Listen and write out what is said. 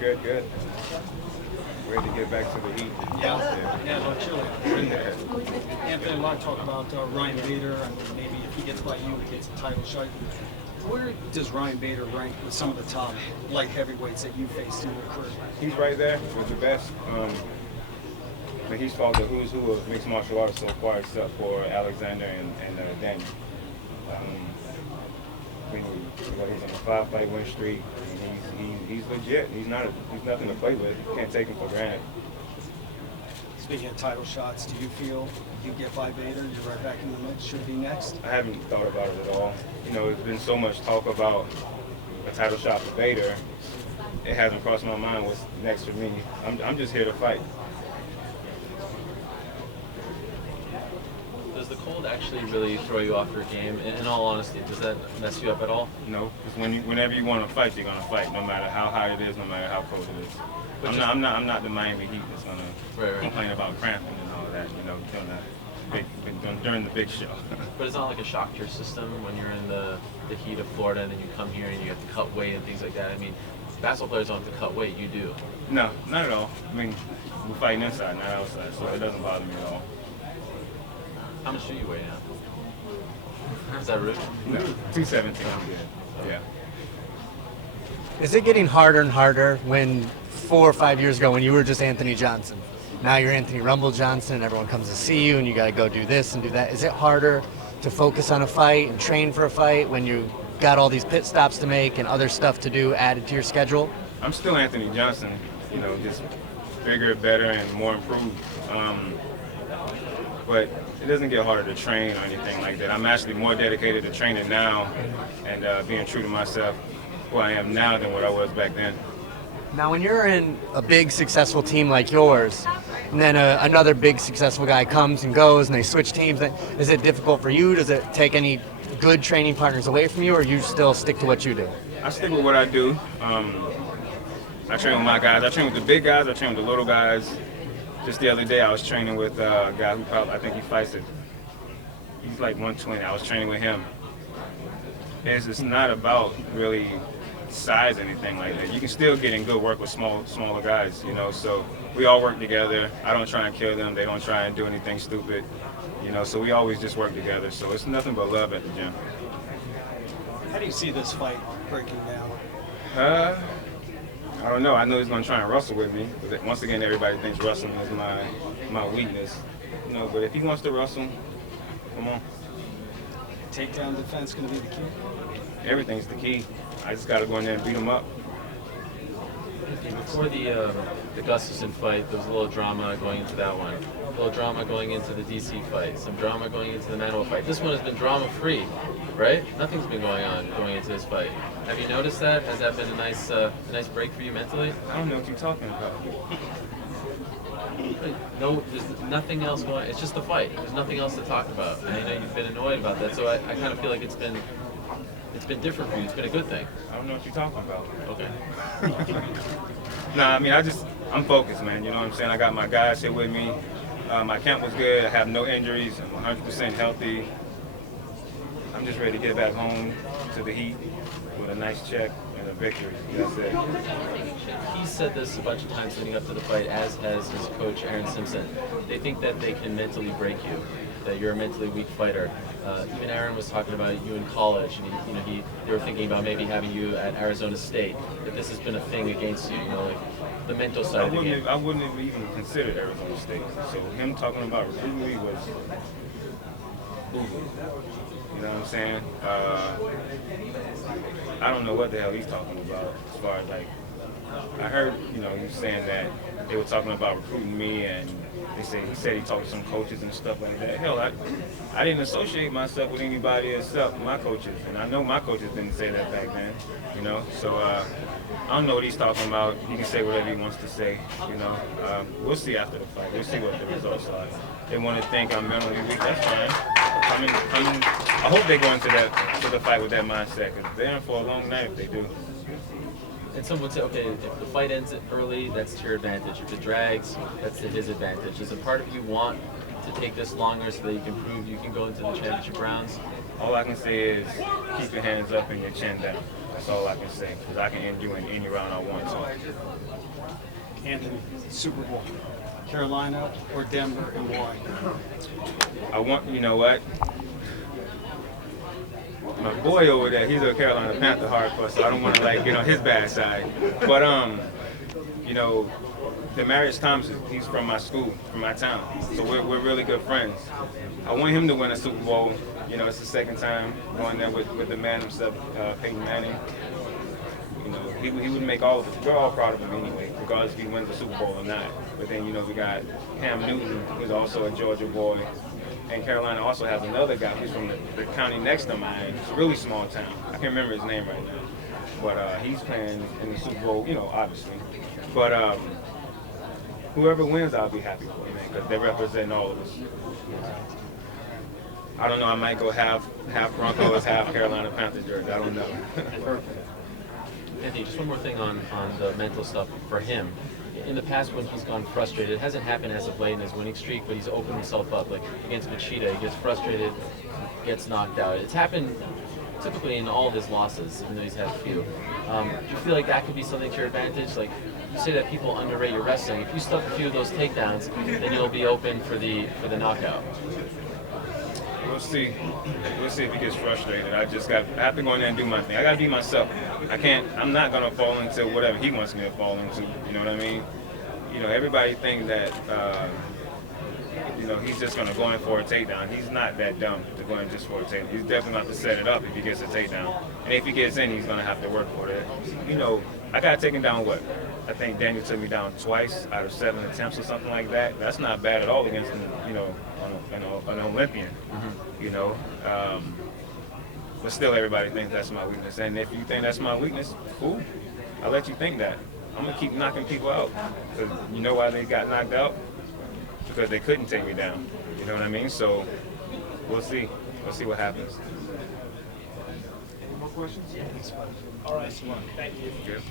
Good, good. Ready to get back to the heat. Yeah, no, chilling. Anthony, a lot of talk about Ryan Bader, and maybe if he gets by you, he gets a title shot. Where does Ryan Bader rank with some of the top light heavyweights that you faced in your career? He's right there with the best. But he's fought the who's who of mixed martial arts so far, except for Alexander and Daniel. He's on a 5-fight win streak. He's legit. He's nothing to play with. You can't take him for granted. Speaking of title shots, do you feel you get by Bader, you're right back in the mix? Should it be next? I haven't thought about it at all. You know, there's been so much talk about a title shot for Bader. It hasn't crossed my mind what's next for me. I'm just here to fight. Does the cold actually really throw you off your game? In all honesty, does that mess you up at all? No, because whenever you want to fight, you're gonna fight, no matter how hot it is, no matter how cold it is. I'm not the Miami Heat that's gonna complain about cramping and all that. You know, during the big show. But it's not like a shock to your system when you're in the heat of Florida and then you come here and you have to cut weight and things like that. I mean, basketball players don't have to cut weight. You do. No, not at all. I mean, we're fighting inside, not outside, so it doesn't bother me at all. How much do you weigh now? Is that rude? No, 217. I'm good. Yeah. Is it getting harder and harder when 4 or 5 years ago when you were just Anthony Johnson? Now you're Anthony Rumble Johnson and everyone comes to see you and you got to go do this and do that. Is it harder to focus on a fight and train for a fight when you got all these pit stops to make and other stuff to do added to your schedule? I'm still Anthony Johnson, you know, just bigger, better, and more improved. But it doesn't get harder to train or anything like that. I'm actually more dedicated to training now and being true to myself, who I am now, than what I was back then. Now, when you're in a big, successful team like yours, and then another big, successful guy comes and goes, and they switch teams, is it difficult for you? Does it take any good training partners away from you, or you still stick to what you do? I stick with what I do. I train with my guys. I train with the big guys. I train with the little guys. Just the other day, I was training with a guy who probably, I think he fights he's like 120. I was training with him. It's not about really size or anything like that. You can still get in good work with smaller guys, you know, so we all work together. I don't try and kill them. They don't try and do anything stupid, you know, so we always just work together. So it's nothing but love at the gym. How do you see this fight breaking down? I don't know. I know he's going to try and wrestle with me. But once again, everybody thinks wrestling is my weakness. You know, but if he wants to wrestle, come on. Takedown defense going to be the key? Everything's the key. I just got to go in there and beat him up. Before the Gustafsson fight, there was a little drama going into that one. A little drama going into the DC fight. Some drama going into the Manuel fight. This one has been drama-free, right? Nothing's been going on going into this fight. Have you noticed that? Has that been a nice break for you mentally? I don't know what you're talking about. No, there's nothing else going. It's just a fight. There's nothing else to talk about. And I know you've been annoyed about that, so I kind of feel like it's been different for you. It's been a good thing. I don't know what you're talking about. Okay. Nah, I mean, I'm focused, man. You know what I'm saying? I got my guys here with me. My camp was good. I have no injuries. I'm 100% healthy. I'm just ready to get back home to the heat with a nice check and a victory. That's it. He said this a bunch of times leading up to the fight, as has his coach, Aaron Simpson. They think that they can mentally break you, that you're a mentally weak fighter. Even Aaron was talking about you in college, and they were thinking about maybe having you at Arizona State. That this has been a thing against you, like the mental side of the game. I wouldn't have even considered Arizona State. So him talking about recruiting me was, you know what I'm saying? I don't know what the hell he's talking about as far as like, I heard, you know, he was saying that they were talking about recruiting me, and he said he talked to some coaches and stuff like that. Hell, I didn't associate myself with anybody except my coaches, and I know my coaches didn't say that back then, you know. So I don't know what he's talking about. He can say whatever he wants to say, you know. We'll see after the fight. We'll see what the results are. They want to think I'm mentally weak. That's fine. I hope they go into the fight with that mindset, because they're in for a long night if they do. And some would say, okay, if the fight ends early, that's to your advantage. If it drags, that's to his advantage. Does a part of you want to take this longer so that you can prove you can go into the championship rounds? All I can say is keep your hands up and your chin down. That's all I can say, because I can end you in any round I want to. Anthony, Super Bowl, Carolina or Denver, and why? I want, you know what? My boy over there, he's a Carolina Panther hardcore, so I don't want to like get on his bad side. But you know, Demarius Thompson, he's from my school, from my town, so we're really good friends. I want him to win a Super Bowl. You know, it's the second time going there with the man himself, Peyton Manning. You know, he would make we're all proud of him anyway, regardless if he wins the Super Bowl or not. But then, you know, we got Cam Newton, who's also a Georgia boy. And Carolina also has another guy who's from the county next to mine. It's a really small town. I can't remember his name right now. But he's playing in the Super Bowl, you know, obviously. But whoever wins, I'll be happy for, man, because they represent all of us. I don't know, I might go half Broncos, half Carolina Panther jersey. I don't know. Perfect. Anthony, just one more thing on the mental stuff for him. In the past, when he's gone frustrated, it hasn't happened as of late in his winning streak, but he's opened himself up. Like against Machida, he gets frustrated, gets knocked out. It's happened typically in all of his losses, even though he's had a few. Do you feel like that could be something to your advantage? Like you say that people underrate your wrestling. If you stuff a few of those takedowns, then you'll be open for the knockout. We'll see. We'll see if he gets frustrated. I have to go in there and do my thing. I gotta be myself. I'm not gonna fall into whatever he wants me to fall into. You know what I mean? You know, everybody thinks that, you know, he's just gonna go in for a takedown. He's not that dumb to go in just for a takedown. He's definitely gonna have to set it up if he gets a takedown. And if he gets in, he's gonna have to work for it. You know, I got taken down what? I think Daniel took me down twice out of 7 attempts or something like that. That's not bad at all against, you know, an Olympian. Mm-hmm. You know, but still everybody thinks that's my weakness. And if you think that's my weakness, cool. I'll let you think that. I'm gonna keep knocking people out. Cause you know why they got knocked out? Because they couldn't take me down. You know what I mean? So we'll see. We'll see what happens. Any more questions? All right. Thank you. Good.